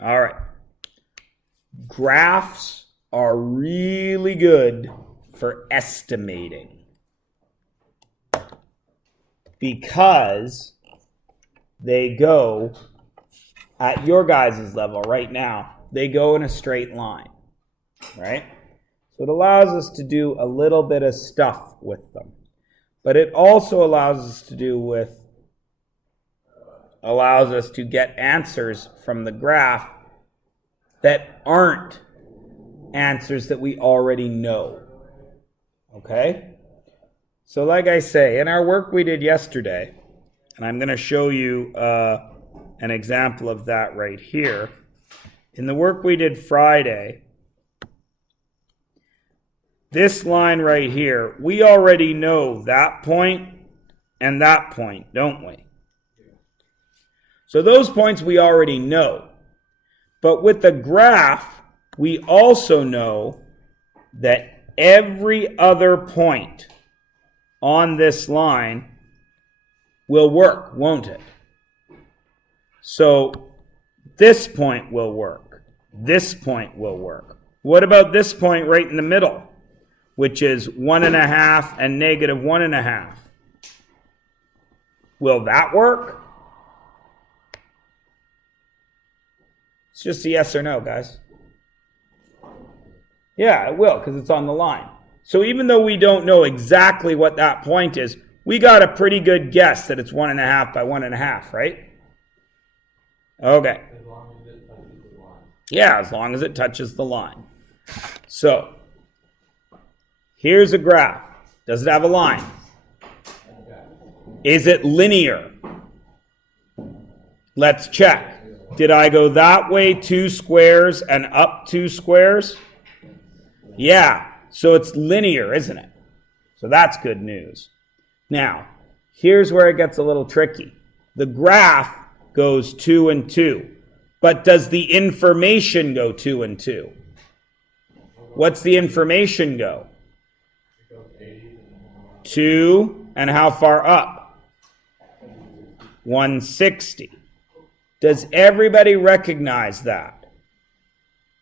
All right. Graphs are really good for estimating because they go at your guys' level right now. They go in a straight line, right? So it allows us to do a little bit of stuff with them. But it also allows us to get answers from the graph that aren't answers that we already know. Okay? So like I say, in our work we did yesterday, and I'm going to show you an example of that right here. In the work we did Friday, this line right here, we already know that point and that point, don't we? So those points we already know. But with the graph, we also know that every other point on this line will work, won't it? So this point will work. This point will work. What about this point right in the middle, which is 1.5 and negative 1.5? Will that work? It's just a yes or no, guys. Yeah, it will, because it's on the line. So even though we don't know exactly what that point is, we got a pretty good guess that it's 1.5 by 1.5, right? Okay. As long as it touches the line. Yeah, as long as it touches the line. So, here's a graph. Does it have a line? Is it linear? Let's check. Did I go that way 2 squares and up 2 squares? Yeah, so it's linear, isn't it? So that's good news. Now, here's where it gets a little tricky. The graph goes 2 and 2, but does the information go 2 and 2? What's the information go? 2, and how far up? 160. Does everybody recognize that?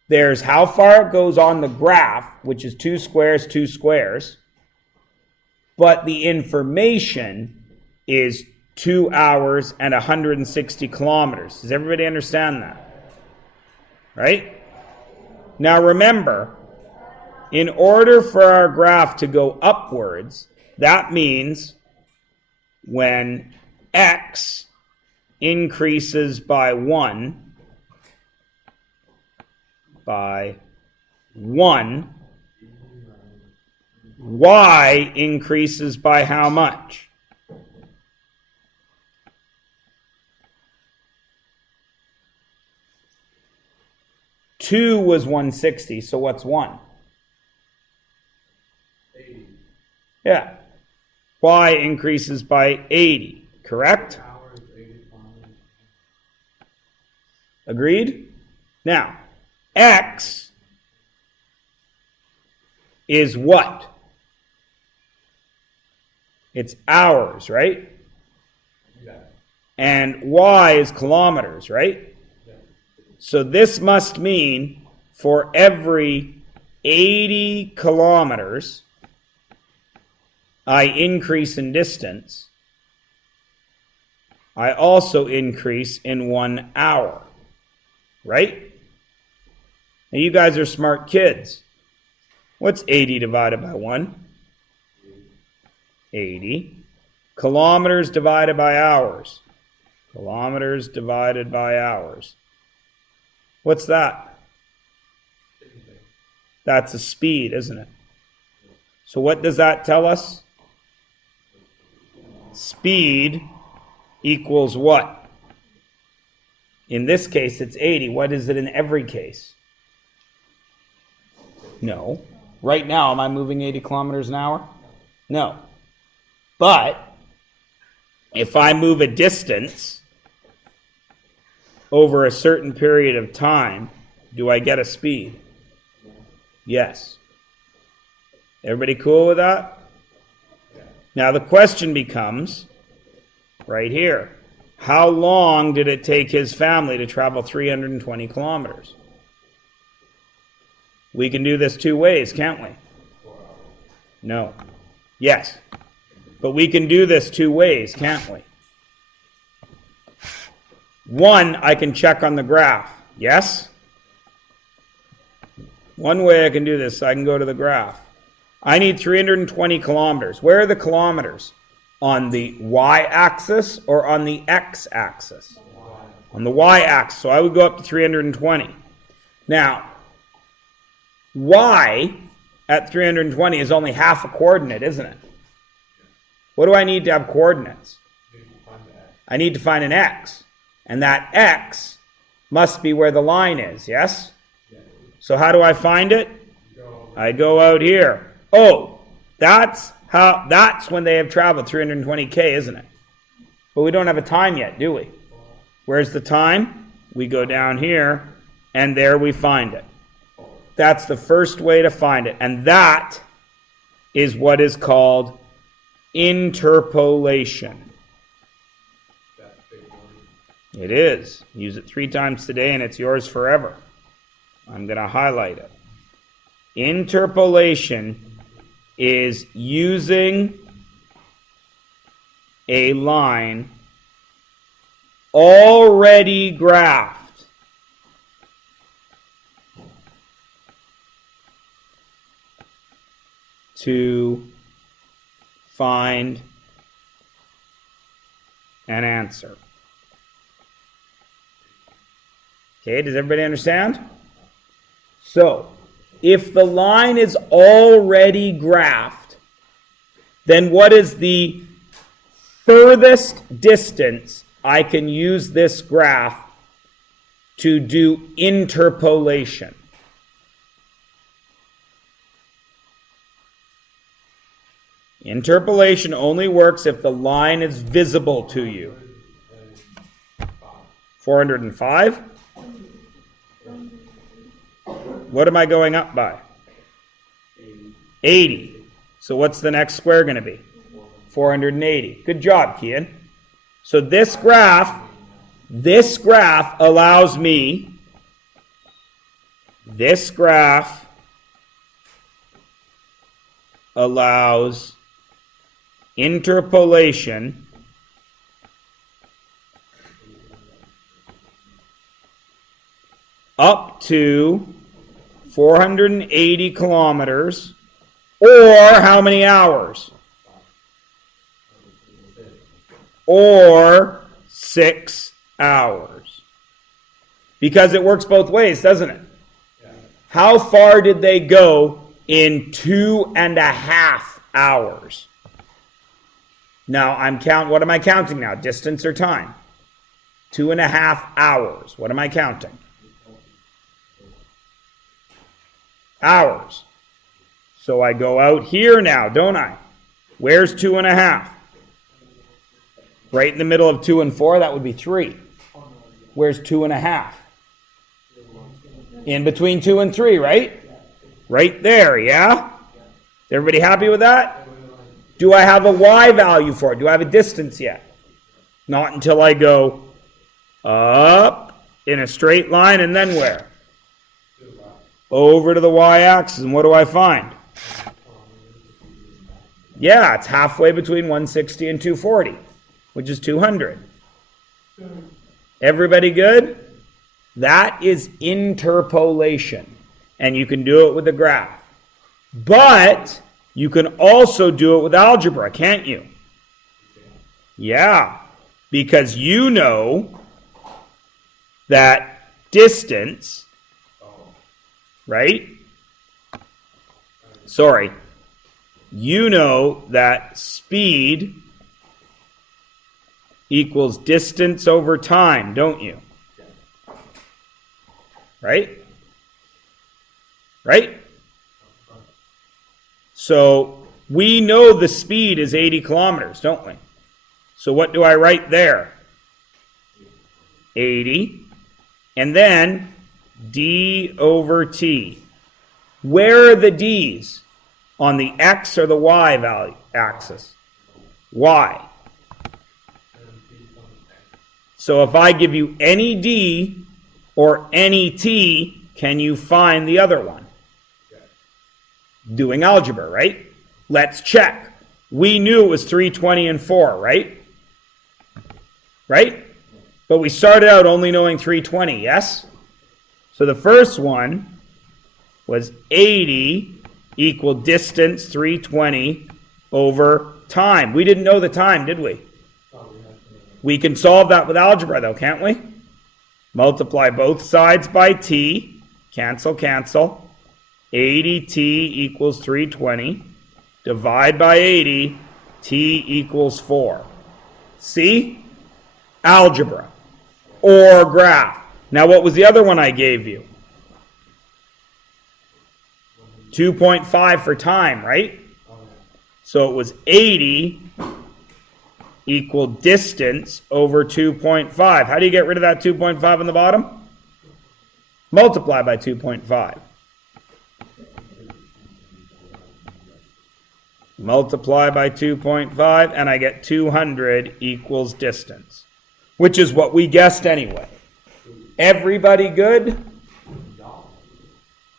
There's how far it goes on the graph, which is 2 squares, 2 squares, but the information is 2 hours and 160 kilometers. Does everybody understand that? Right? Now remember, in order for our graph to go upwards, that means when x increases by 1, y increases by how much? Two was 160, so what's 1? 80. Yeah. Y increases by 80, correct? Hours, 80 kilometers. Agreed? Now, x is what? It's hours, right? Yeah. And y is kilometers, right? Yeah. So this must mean for every 80 kilometers, I increase in distance, I also increase in 1 hour, right? Now you guys are smart kids. What's 80 divided by 1? 80. Kilometers divided by hours. Kilometers divided by hours. What's that? That's a speed, isn't it? So what does that tell us? Speed equals what? In this case, it's 80. What is it in every case? No. Right now, am I moving 80 kilometers an hour? No. But if I move a distance over a certain period of time, do I get a speed? Yes. Everybody cool with that? Now the question becomes, right here, How long did it take his family to travel 320 kilometers? We can do this two ways, can't we? No. Yes. But we can do this two ways, can't we? One, I can check on the graph. Yes? One way I can do this, I can go to the graph. I need 320 kilometers. Where are the kilometers? On the y-axis or on the x-axis? On the y-axis. So I would go up to 320. Now, y at 320 is only half a coordinate, isn't it? What do I need to have coordinates? I need to find an x. And that x must be where the line is, yes? So how do I find it? I go out here. Oh, that's when they have traveled 320K, isn't it? But we don't have a time yet, do we? Where's the time? We go down here, and there we find it. That's the first way to find it. And that is what is called interpolation. It is. Use it 3 times today, and it's yours forever. I'm going to highlight it. Interpolation is using a line already graphed to find an answer. Okay, does everybody understand? So, if the line is already graphed, then what is the furthest distance I can use this graph to do interpolation? Interpolation only works if the line is visible to you. 405? What am I going up by? 80. So what's the next square going to be? 480. Good job, Kian. So this graph allows me, allows interpolation up to 480 kilometers, or how many hours? Or 6 hours. Because it works both ways, doesn't it? How far did they go in 2.5 hours? Now, what am I counting now? Distance or time? 2.5 hours. What am I counting? Hours. So I go out here now, don't I? Where's 2.5? Right in the middle of 2 and 4, that would be 3. Where's 2.5? In between 2 and 3, right? Right there, yeah? Is everybody happy with that? Do I have a y value for it? Do I have a distance yet? Not until I go up in a straight line, and then where? Over to the y-axis, and what do I find? Yeah, it's halfway between 160 and 240, which is 200. Everybody good? That is interpolation, and you can do it with a graph. But you can also do it with algebra, can't you? Yeah, because you know that distance, right? Sorry. You know that speed equals distance over time, don't you? Right? Right? So we know the speed is 80 kilometers, don't we? So what do I write there? 80. And then d over t. Where are the d's? On the x or the y value axis? Y. So if I give you any D or any T, can you find the other one? Doing algebra, right? Let's check. We knew it was 320 and 4, right? Right? But we started out only knowing 320, yes? So the first one was 80 equal distance 320 over time. We didn't know the time, did we? We can solve that with algebra though, can't we? Multiply both sides by t. Cancel, cancel. 80t equals 320. Divide by 80. T equals 4. See? Algebra. Or graph. Now what was the other one I gave you? 2.5 for time, right? So it was 80 equal distance over 2.5. How do you get rid of that 2.5 on the bottom? Multiply by 2.5. Multiply by 2.5, and I get 200 equals distance, which is what we guessed anyway. Everybody good?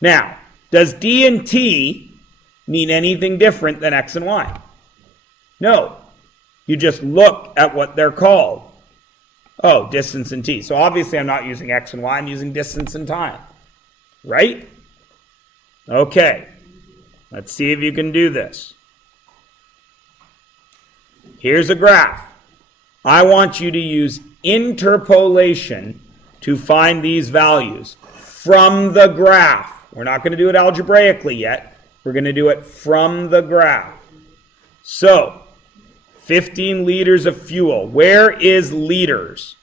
Now, does D and T mean anything different than X and Y? No. You just look at what they're called. Oh, distance and T. So obviously I'm not using X and Y, I'm using distance and time. Right? Okay. Let's see if you can do this. Here's a graph. I want you to use interpolation to find these values from the graph. We're not going to do it algebraically yet. We're going to do it from the graph. So, 15 liters of fuel. Where is liters?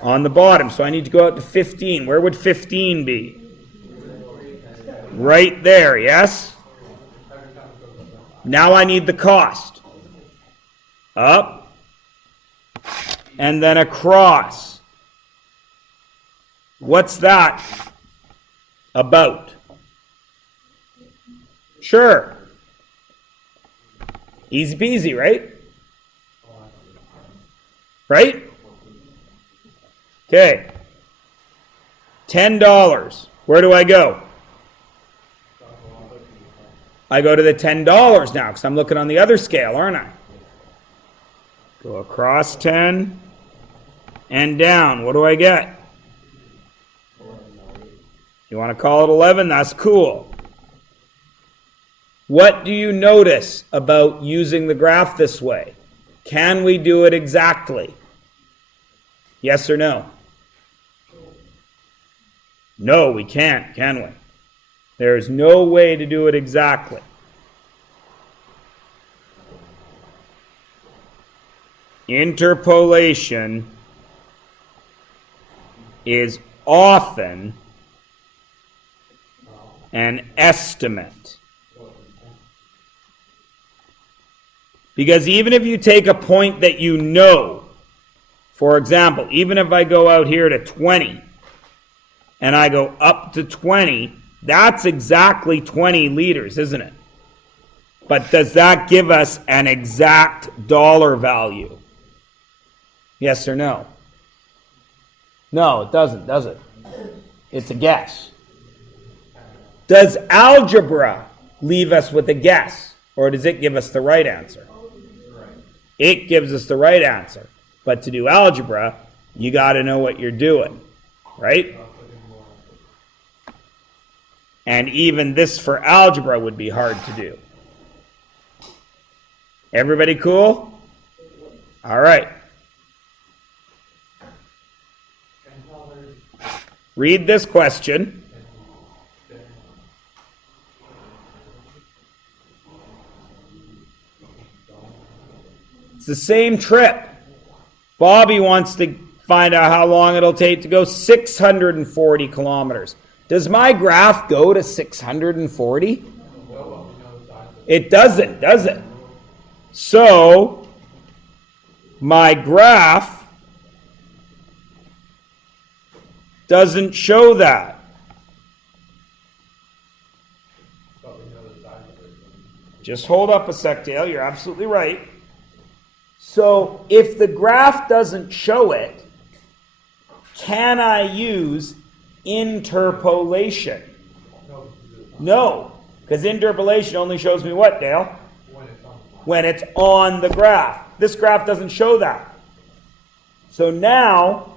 On the bottom. So I need to go out to 15. Where would 15 be? Right there, yes? Now I need the cost. Up. And then across. What's that about? Sure. Easy peasy, right? Right? Okay. $10. Where do I go? I go to the $10 now because I'm looking on the other scale, aren't I? Go across 10 and down. What do I get? You want to call it 11? That's cool. What do you notice about using the graph this way? Can we do it exactly? Yes or no? No, we can't, can we? There's no way to do it exactly. Interpolation is often an estimate. Because even if you take a point that you know, for example, even if I go out here to 20 and I go up to 20, that's exactly 20 liters, isn't it? But does that give us an exact dollar value? Yes or no? No, it doesn't, does it? It's a guess. Does algebra leave us with a guess, or does it give us the right answer? It gives us the right answer. But to do algebra, you got to know what you're doing, right? And even this for algebra would be hard to do. Everybody cool? All right. Read this question. It's the same trip. Bobby wants to find out how long it'll take to go 640 kilometers. Does my graph go to 640? It doesn't, does it? So, my graph doesn't show that. Just hold up a sec, Dale. You're absolutely right. So if the graph doesn't show it, can I use interpolation? No, because interpolation only shows me what, Dale? When it's on the graph. This graph doesn't show that. So now,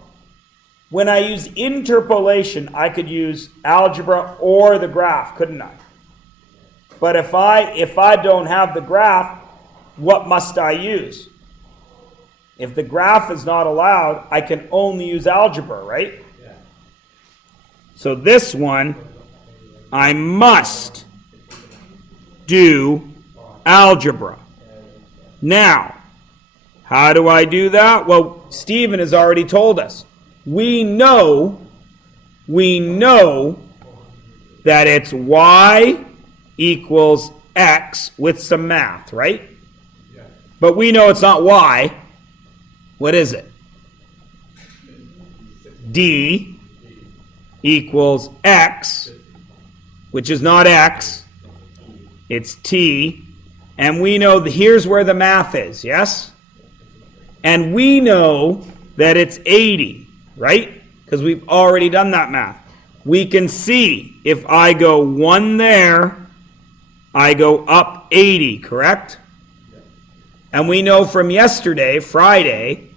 when I use interpolation, I could use algebra or the graph, couldn't I? But if I don't have the graph, what must I use? If the graph is not allowed, I can only use algebra, right? Yeah. So this one, I must do algebra. Now, how do I do that? Well, Stephen has already told us. We know that it's y equals x with some math, right? Yeah. But we know it's not y. What is it? D equals x, which is not x. It's t. And we know here's where the math is, yes? And we know that it's 80, right? Because we've already done that math. We can see if I go 1 there, I go up 80, correct? And we know from yesterday, Friday,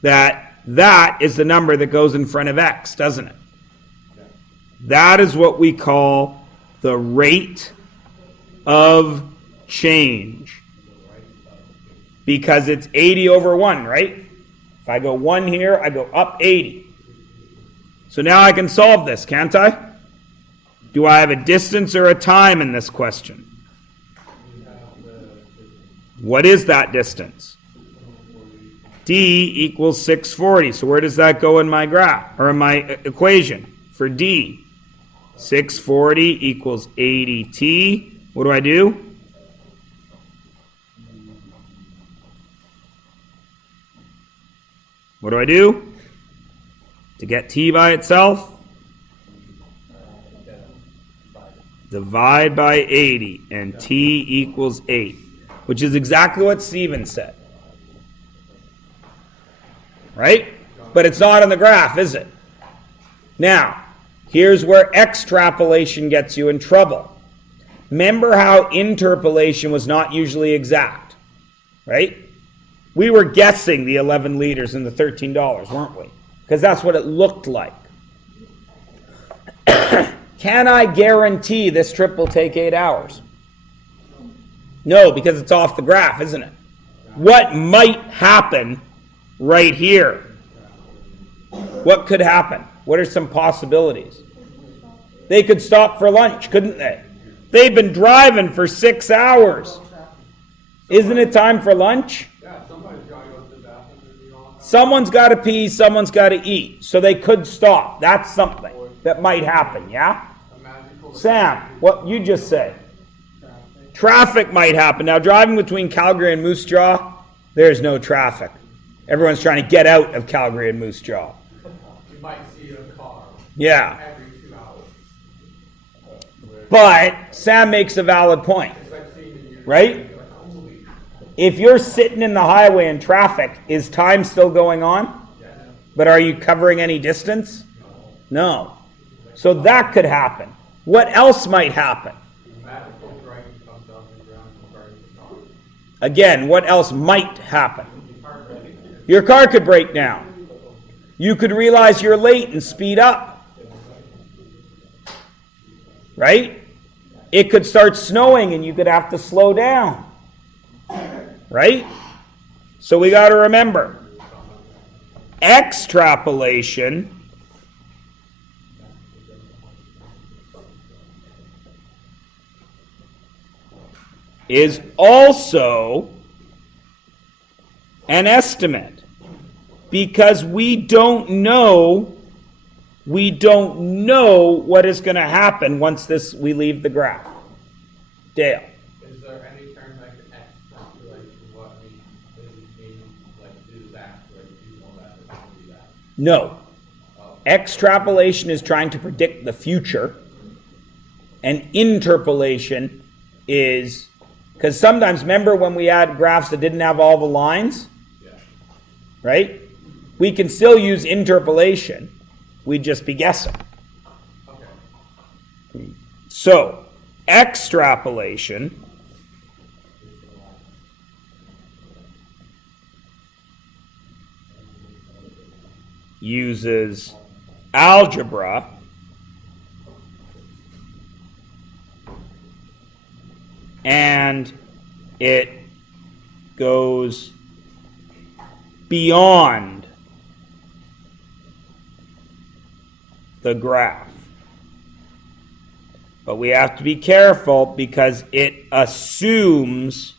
that is the number that goes in front of x, doesn't it? That is what we call the rate of change. Because it's 80 over 1, right? If I go 1 here, I go up 80. So now I can solve this, can't I? Do I have a distance or a time in this question? What is that distance? D equals 640. So where does that go in my graph, or in my equation for D? 640 equals 80t. What do I do? What do I do? To get t by itself? Divide by 80, and t equals 8, which is exactly what Stephen said. Right? But it's not on the graph, is it? Now, here's where extrapolation gets you in trouble. Remember how interpolation was not usually exact, right? We were guessing the 11 liters and the $13, weren't we? Because that's what it looked like. Can I guarantee this trip will take 8 hours? No, because it's off the graph, isn't it? What might happen right here? What could happen? What are some possibilities? They could stop for lunch, couldn't they? They've been driving for 6 hours. Isn't it time for lunch? Yeah, somebody's got to go to the bathroom and be on. Someone's got to pee, someone's got to eat. So they could stop. That's something that might happen, yeah? Sam, what you just said. Traffic might happen. Now, driving between Calgary and Moose Jaw, there's no traffic. Everyone's trying to get out of Calgary and Moose Jaw. You might see a car. Yeah. Every 2 hours. But Sam makes a valid point, It's like seeing the right? like, holy. If you're sitting in the highway in traffic, is time still going on? Yeah. But are you covering any distance? No. So that could happen. What else might happen? Magical dragon comes off the ground and burns the car. Again, what else might happen? You can't really. Your car could break down. You could realize you're late and speed up. Right? It could start snowing and you could have to slow down. Right? So we got to remember, extrapolation is also an estimate, because we don't know what is going to happen once we leave the graph. Dale. Is there any term like extrapolation? What mean like do that, like do all that, or do that? No. Oh. Extrapolation is trying to predict the future, and interpolation is, because sometimes, remember when we had graphs that didn't have all the lines? right? We can still use interpolation. We'd just be guessing. Okay. So, extrapolation uses algebra and it goes beyond the graph. But we have to be careful because it assumes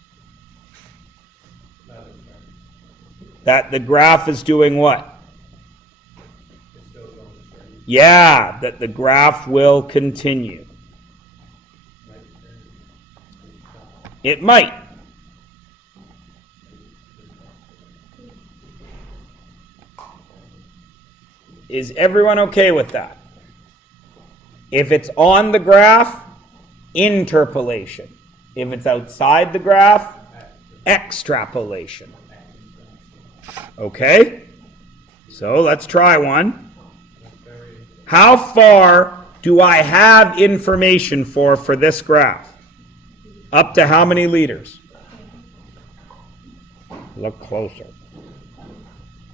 that the graph is doing what? It's still going straight. Yeah, that the graph will continue. It might. Is everyone okay with that? If it's on the graph, interpolation. If it's outside the graph, extrapolation. Okay? So let's try one. How far do I have information for this graph? Up to how many liters? Look closer.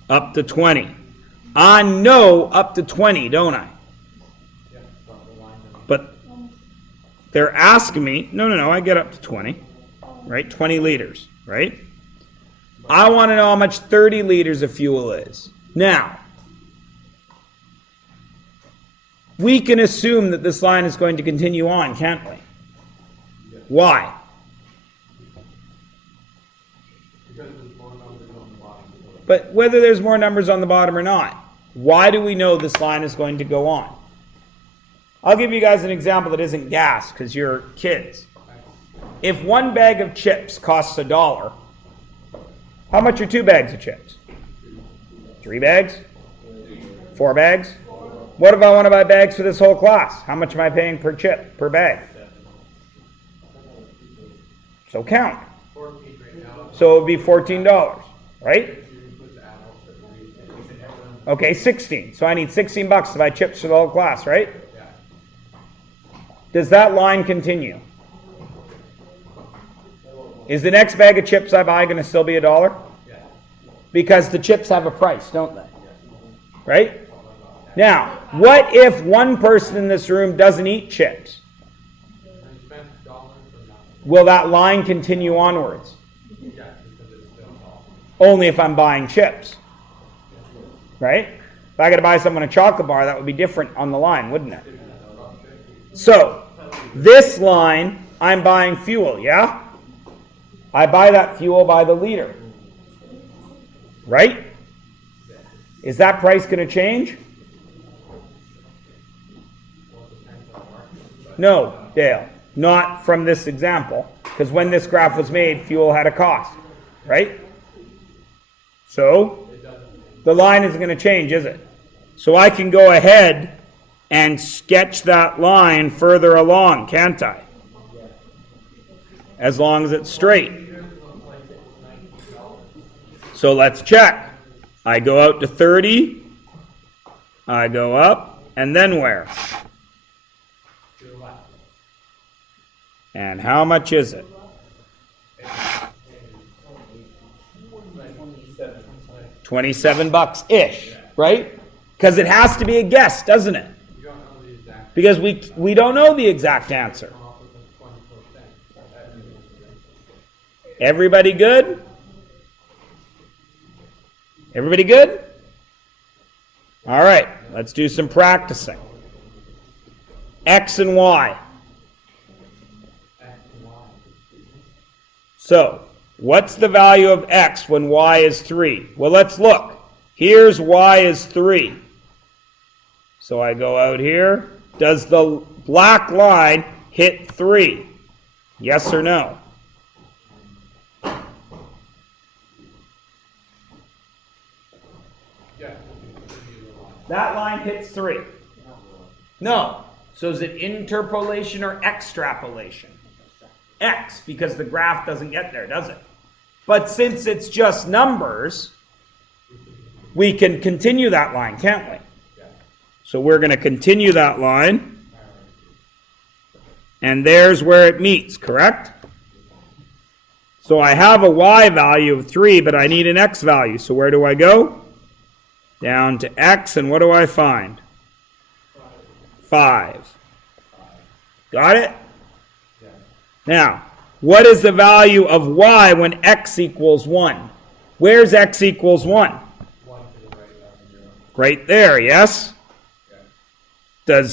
Up to 20. I know up to 20, don't I? But they're asking me, no, I get up to 20, right? 20 liters, right? I want to know how much 30 liters of fuel is. Now, we can assume that this line is going to continue on, can't we? Why? Because there's more numbers on the bottom. But whether there's more numbers on the bottom or not, why do we know this line is going to go on? I'll give you guys an example that isn't gas, because you're kids. If one bag of chips costs $1, how much are 2 bags of chips? 3 bags? 4 bags? What if I want to buy bags for this whole class? How much am I paying per chip, per bag? So count. 14 right now. So it would be $14, right? Okay, 16. So I need 16 bucks to buy chips for the whole class, right? Yeah. Does that line continue? Is the next bag of chips I buy going to still be $1? Yeah. Because the chips have a price, don't they? Right? Now, what if one person in this room doesn't eat chips? And you spent $1 for nothing. Will that line continue onwards? Yeah, because it's still all. Only if I'm buying chips. Right? If I got to buy someone a chocolate bar, that would be different on the line, wouldn't it? So, this line, I'm buying fuel, yeah? I buy that fuel by the liter. Right? Is that price going to change? No, Dale. Not from this example. Because when this graph was made, fuel had a cost. Right? So, the line isn't going to change, is it? So I can go ahead and sketch that line further along, can't I? As long as it's straight. So let's check. I go out to 30. I go up. And then where? To the left. And how much is it? 27 bucks-ish, right? Because it has to be a guess, doesn't it? You don't know the exact. Because we don't know the exact answer. Come up with a 24%. Everybody good? Everybody good? All right, let's do some practicing. X and Y. X and Y. So, what's the value of X when Y is 3? Well, let's look. Here's Y is 3. So I go out here. Does the black line hit 3? Yes or no? Yeah. That line hits 3. No. So is it interpolation or extrapolation? X, because the graph doesn't get there, does it? But since it's just numbers, we can continue that line, can't we? Yeah. So we're going to continue that line. And there's where it meets, correct? So I have a y value of 3, but I need an x value. So where do I go? Down to x, and what do I find? 5. Got it? Yeah. Now, what is the value of y when x equals 1? Where's x equals 1? 1 to the right of 0. Right there, yes? Yeah.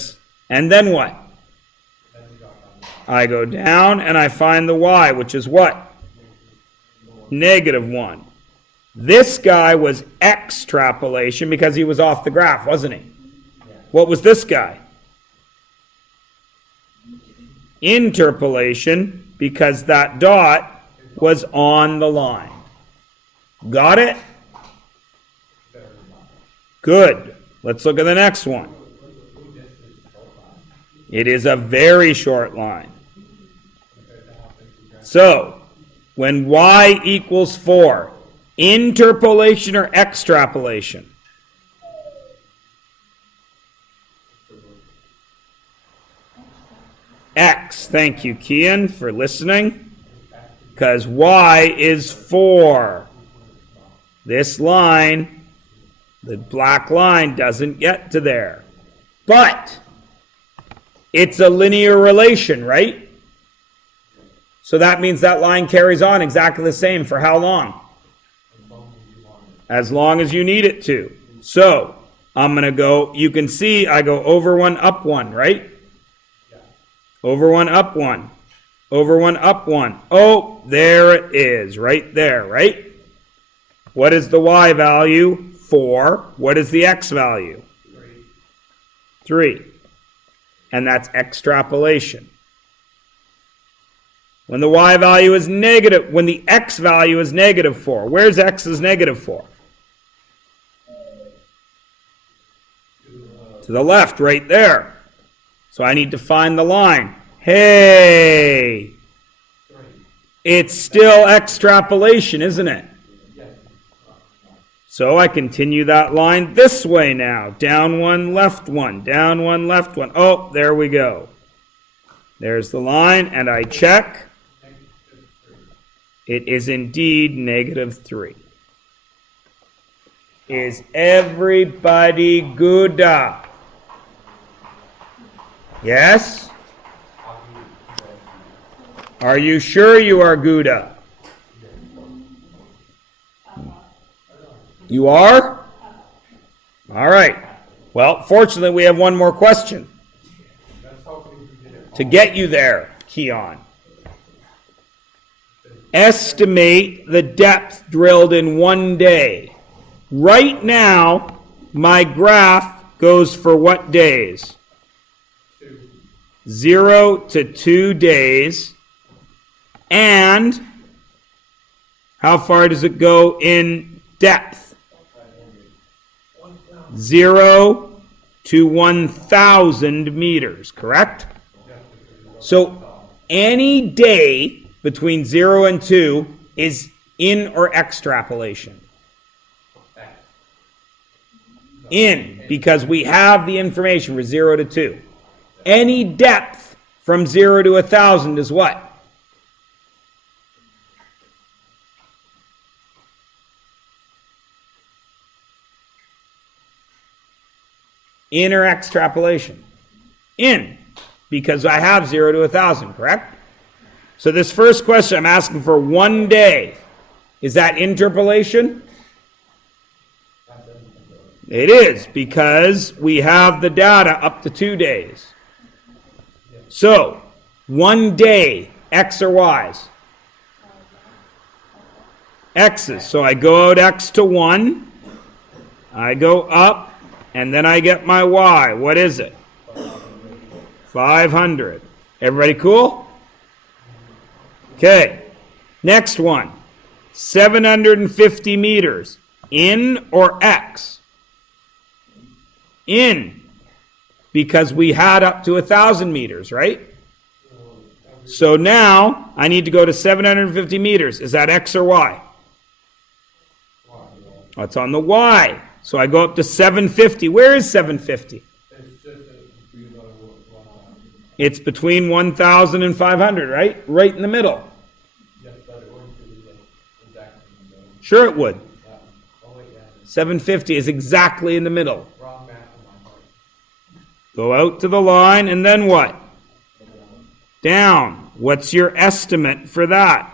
And then what? Then we got I go down and I find the y, which is what? -1. This guy was extrapolation because he was off the graph, wasn't he? Yeah. What was this guy? Interpolation, because that dot was on the line. Got it? Very much. Good. Let's look at the next one. This is short line. It is a very short line. Compared to how big we got. So, when y equals 4, interpolation or extrapolation? X. Thank you, Kian, for listening. Because y is 4. This line, the black line, doesn't get to there. But it's a linear relation, right? So that means that line carries on exactly the same for how long? As long as you need it to. So I'm going to go, you can see I go over 1, up 1, right? Over 1, up 1. Over 1, up 1. Oh, there it is, right there, right? What is the y value? 4. What is the x value? 3. And that's extrapolation. When the y value is negative, when the x value is -4, where's x is -4? To the left, right there. So I need to find the line. Hey! It's still extrapolation, isn't it? So I continue that line this way now. Down 1, left 1. Down 1, left 1. Oh, there we go. There's the line, and I check. It is indeed -3. Is everybody good? Yes? Are you sure you are Gouda? You are? All right. Well, fortunately, we have one more question to get you there, Keon. Estimate the depth drilled in 1 day. Right now, my graph goes for what days? 0 to 2 days. And how far does it go in depth? 0 to 1,000 meters, correct? So any day between 0 and 2 is in or extrapolation. In, because we have the information for 0 to 2. Any depth from 0 to 1,000 is what? In or extrapolation? In, because I have 0 to 1,000, correct? So this first question, I'm asking for 1 day. Is that interpolation? It is, because we have the data up to 2 days. So, 1 day, x or y's? X's. So I go out x to 1. I go up, and then I get my y. What is it? 500. Everybody cool? Okay. Next one. 750 meters. In or x? In. Because we had up to 1,000 meters, right? So now I need to go to 750 meters. Is that x or y? Oh, it's on the y. So I go up to 750. Where is 750? It's just a, you know, It's between 1,000 and 500, right? Right in the middle. yes, but it wouldn't be the exact, so, Sure it would. oh wait, yeah, 750 is exactly in the middle. wrong math on my part. Go out to the line, and then what? Down. What's your estimate for that?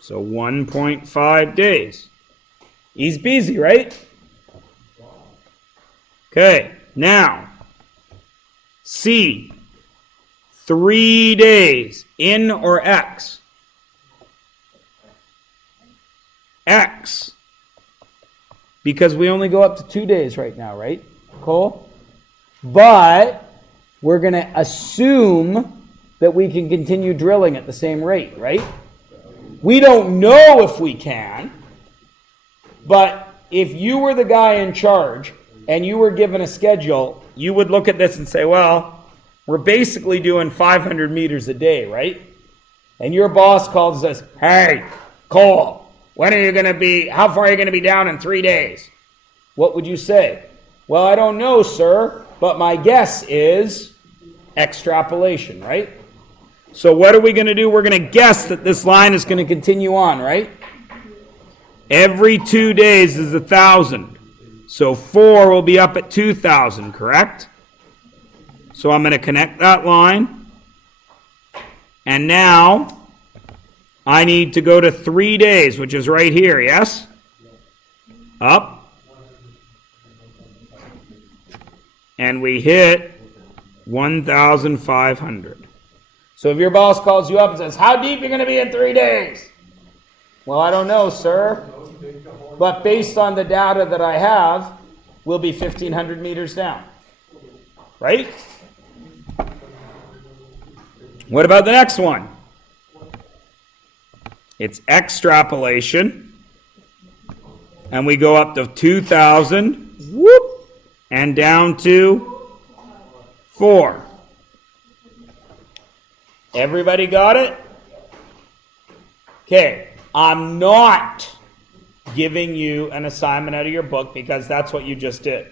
So 1.5 days. Easy peasy, right? Okay, now, C, 3 days, in or X? X. Because we only go up to 2 days right now, right, Cole? But we're going to assume that we can continue drilling at the same rate, right? We don't know if we can, but if you were the guy in charge and you were given a schedule, you would look at this and say, well, we're basically doing 500 meters a day, right? And your boss calls us, hey, Cole, when are you going to be, how far are you going to be down in 3 days? What would you say? Well, I don't know, sir, but my guess is extrapolation, right? So what are we going to do? We're going to guess that this line is going to continue on, right? Every 2 days is 1,000. So 4 will be up at 2,000, correct? So I'm going to connect that line. And now I need to go to 3 days, which is right here, yes? Up. And we hit 1,500. So if your boss calls you up and says, how deep are you going to be in 3 days? Well, I don't know, sir. But based on the data that I have, we'll be 1,500 meters down. Right? What about the next one? It's extrapolation. And we go up to 2,000. Whoop. And down to 4. Everybody got it? Okay, I'm not giving you an assignment out of your book because that's what you just did.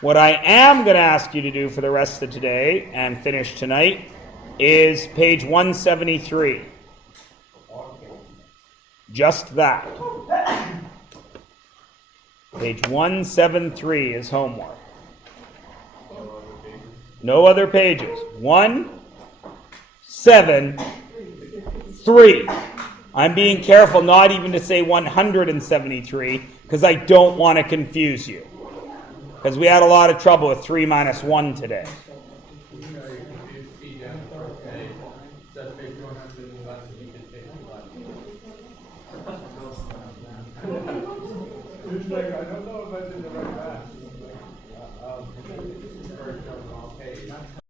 What I am going to ask you to do for the rest of today and finish tonight is page 173. Just that. Page 173 is homework. No other pages. 173. I'm being careful not even to say 173 because I don't want to confuse you. Because we had a lot of trouble with 3 minus 1 today. I don't know if I did the right math.